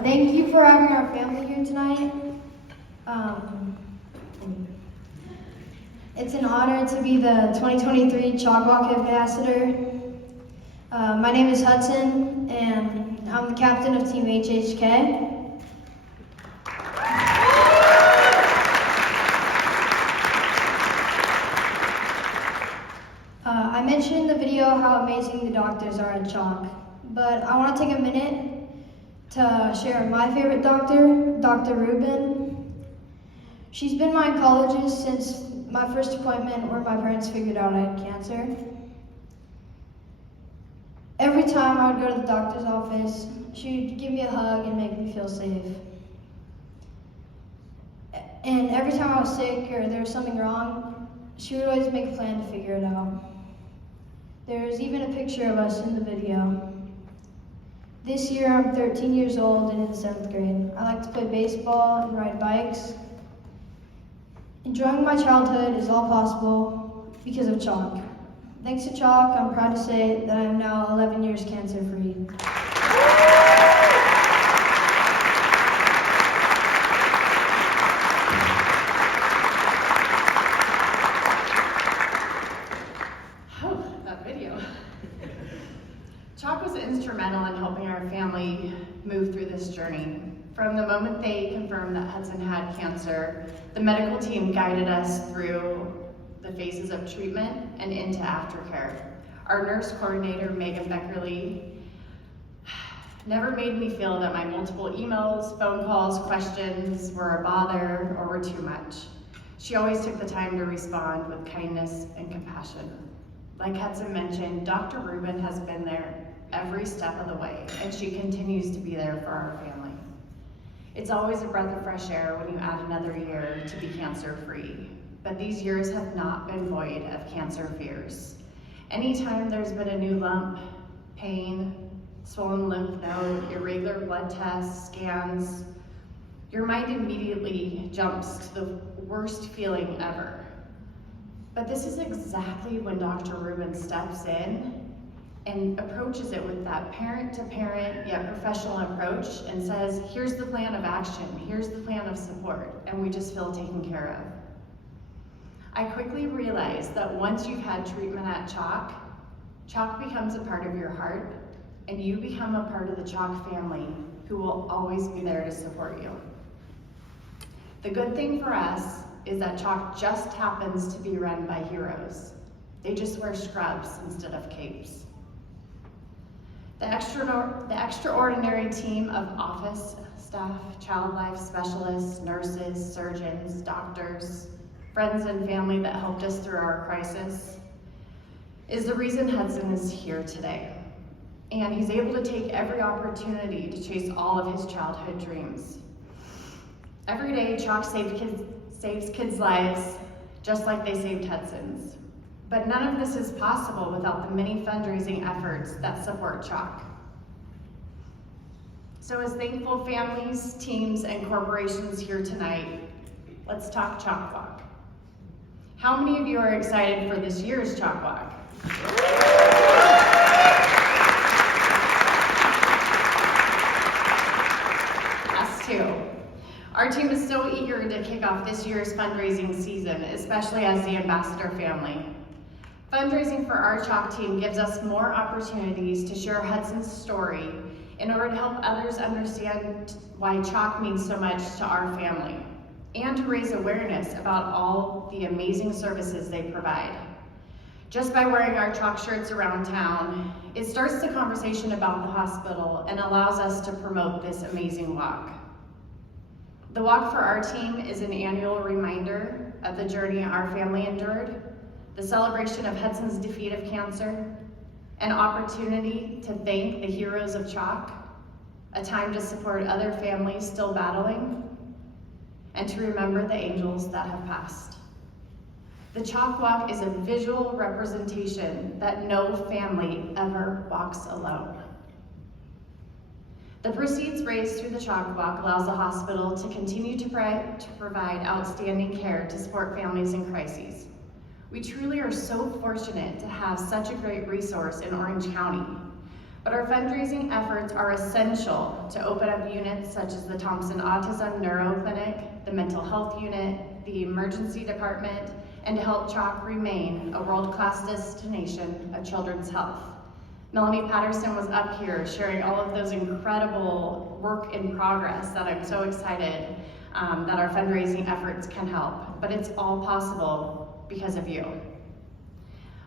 Thank you for having our family here tonight. It's an honor to be the 2023 CHOC Walk Ambassador. My name is Hudson, and I'm the captain of Team HHK. I mentioned in the video how amazing the doctors are at CHOC, but I want to take a minute to share my favorite doctor, Dr. Rubin. She's been my oncologist since my first appointment where my parents figured out I had cancer. Every time I would go to the doctor's office, she'd give me a hug and make me feel safe. And every time I was sick or there was something wrong, she would always make a plan to figure it out. There's even a picture of us in the video. This year I'm 13 years old and in the 7th grade. I like to play baseball and ride bikes. Enjoying my childhood is all possible because of CHOC. Thanks to CHOC, I'm proud to say that I am now 11 years cancer-free. Oh, that video. CHOC was instrumental in helping our family move through this journey. From the moment they confirmed that Hudson had cancer, the medical team guided us through the phases of treatment and into aftercare. Our nurse coordinator, Megan Beckerly, never made me feel that my multiple emails, phone calls, questions were a bother or were too much. She always took the time to respond with kindness and compassion. Like Hudson mentioned, Dr. Rubin has been there every step of the way, and she continues to be there for our family. It's always a breath of fresh air when you add another year to be cancer-free, but these years have not been void of cancer fears. Anytime there's been a new lump, pain, swollen lymph node, irregular blood tests, scans, your mind immediately jumps to the worst feeling ever. But this is exactly when Dr. Rubin steps in and approaches it with that parent-to-parent yet professional approach and says, here's the plan of action, here's the plan of support, and we just feel taken care of. I quickly realized that once you've had treatment at CHOC, CHOC becomes a part of your heart, and you become a part of the CHOC family who will always be there to support you. The good thing for us is that CHOC just happens to be run by heroes. They just wear scrubs instead of capes. The extraordinary team of office staff, child life specialists, nurses, surgeons, doctors, friends and family that helped us through our crisis is the reason Hudson is here today. And he's able to take every opportunity to chase all of his childhood dreams. Every day, CHOC saves kids' lives just like they saved Hudson's. But none of this is possible without the many fundraising efforts that support CHOC. So as thankful families, teams, and corporations here tonight, let's talk CHOC Walk. How many of you are excited for this year's CHOC Walk? Us too. Our team is so eager to kick off this year's fundraising season, especially as the ambassador family. Fundraising for our CHOC team gives us more opportunities to share Hudson's story in order to help others understand why CHOC means so much to our family, and to raise awareness about all the amazing services they provide. Just by wearing our CHOC shirts around town, it starts the conversation about the hospital and allows us to promote this amazing walk. The walk for our team is an annual reminder of the journey our family endured, the celebration of Hudson's defeat of cancer, an opportunity to thank the heroes of CHOC, a time to support other families still battling, and to remember the angels that have passed. The CHOC Walk is a visual representation that no family ever walks alone. The proceeds raised through the CHOC Walk allows the hospital to continue to provide outstanding care to support families in crises. We truly are so fortunate to have such a great resource in Orange County, but our fundraising efforts are essential to open up units such as the Thompson Autism Neuro Clinic, the Mental Health Unit, the Emergency Department, and to help CHOC remain a world-class destination of children's health. Melanie Patterson was up here sharing all of those incredible work in progress that I'm so excited that our fundraising efforts can help, but it's all possible because of you.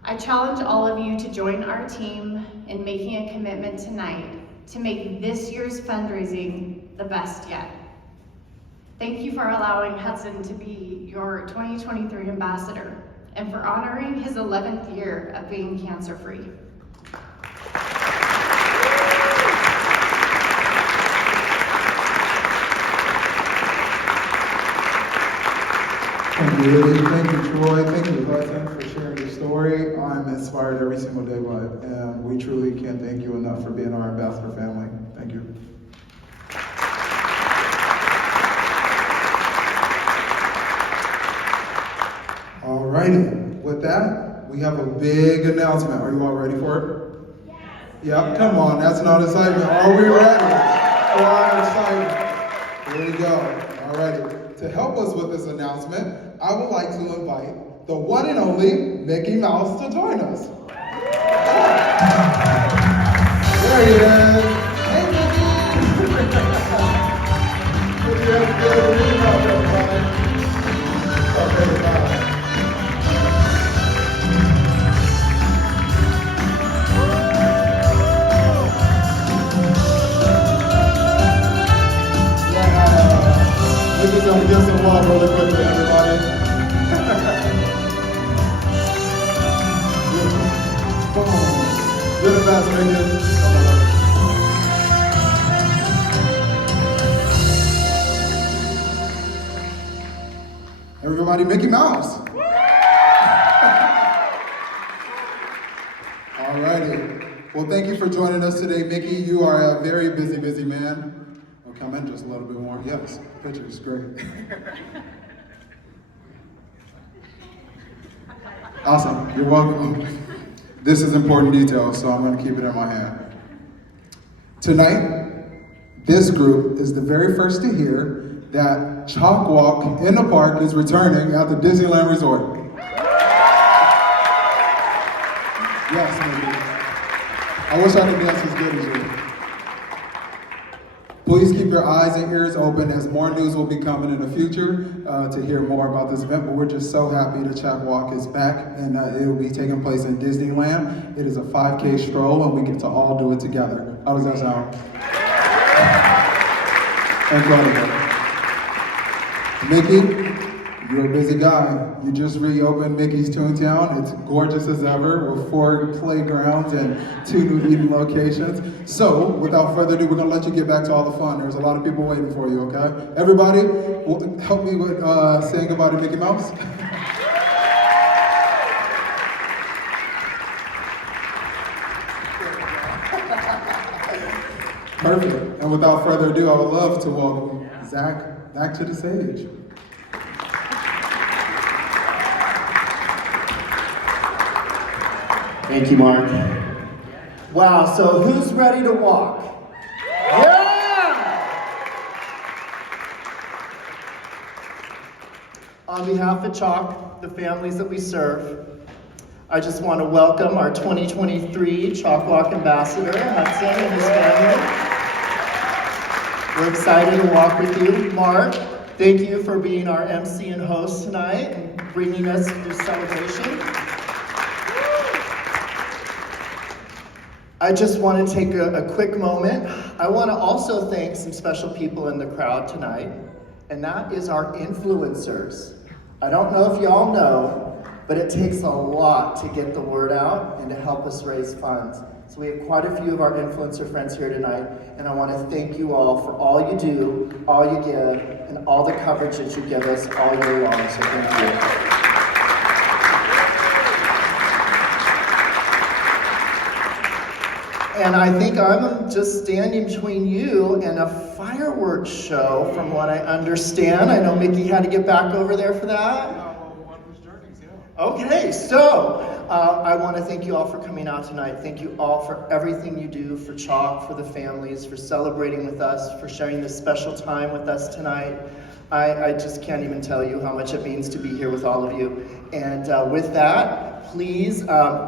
I challenge all of you to join our team in making a commitment tonight to make this year's fundraising the best yet. Thank you for allowing Hudson to be your 2023 ambassador and for honoring his 11th year of being cancer-free. Thank you, Lily. Thank you, Troy. Thank you, Hudson, for sharing your story. I'm inspired every single day by it, and we truly can't thank you enough for being our ambassador family. Thank you. Alrighty, with that, we have a big announcement. Are you all ready for it? Yes. Yep, come on, that's not excitement. Are we ready for our excitement? Here we go. Alrighty. To help us with this announcement, I would like to invite the one and only Mickey Mouse to join us. There he is. Hey, Mickey. Good. Mickey Mouse, everybody. Okay, bye. We're just gonna give some love really quickly, everybody. Come on. You're the best, Megan. Everybody, Mickey Mouse. Alrighty. Well, thank you for joining us today, Mickey. You are a very busy man. Come in just a little bit more. Yes, pictures, great. Awesome, you're welcome. This is important detail, so I'm going to keep it in my hand. Tonight, this group is the very first to hear that CHOC Walk in the Park is returning at the Disneyland Resort. Yes, maybe. I wish I could dance as good as you. Please keep your eyes and ears open as more news will be coming in the future to hear more about this event, but we're just so happy that CHOC Walk is back and it will be taking place in Disneyland. It is a 5K stroll and we get to all do it together. How does that sound? Incredible. Mickey, you're a busy guy. You just reopened Mickey's Toontown. It's gorgeous as ever with 4 playgrounds and 2 new eating locations. So, without further ado, we're gonna let you get back to all the fun. There's a lot of people waiting for you, okay? Everybody, help me with saying goodbye to Mickey Mouse. Perfect. And without further ado, I would love to welcome Zach back to the stage. Thank you, Mark. Wow, so who's ready to walk? Yeah! On behalf of CHOC, the families that we serve, I just want to welcome our 2023 CHOC Walk Ambassador, Hudson, and his family. We're excited to walk with you. Mark, thank you for being our MC and host tonight and bringing us this celebration. I just want to take a quick moment. I want to also thank some special people in the crowd tonight, and that is our influencers. I don't know if y'all know, but it takes a lot to get the word out and to help us raise funds. So we have quite a few of our influencer friends here tonight, and I want to thank you all for all you do, all you give, and all the coverage that you give us all year long, so thank you. And I think I'm just standing between you and a fireworks show, from what I understand. I know Mickey had to get back over there for that. Okay, so I want to thank you all for coming out tonight. Thank you all for everything you do for CHOC, for the families, for celebrating with us, for sharing this special time with us tonight. I just can't even tell you how much it means to be here with all of you. And with that, please,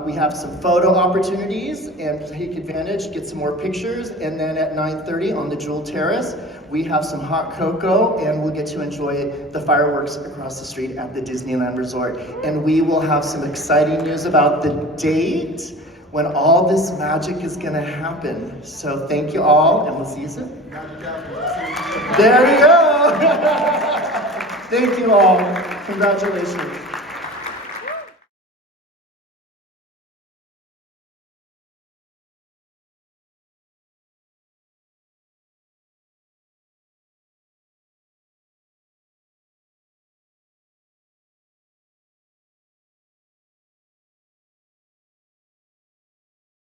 we have some photo opportunities, and take advantage, get some more pictures, and then at 9:30 on the Jewel Terrace, we have some hot cocoa, and we'll get to enjoy the fireworks across the street at the Disneyland Resort. And we will have some exciting news about the date when all this magic is gonna happen. So thank you all, and we'll see you soon. There you go. Thank you all. Congratulations.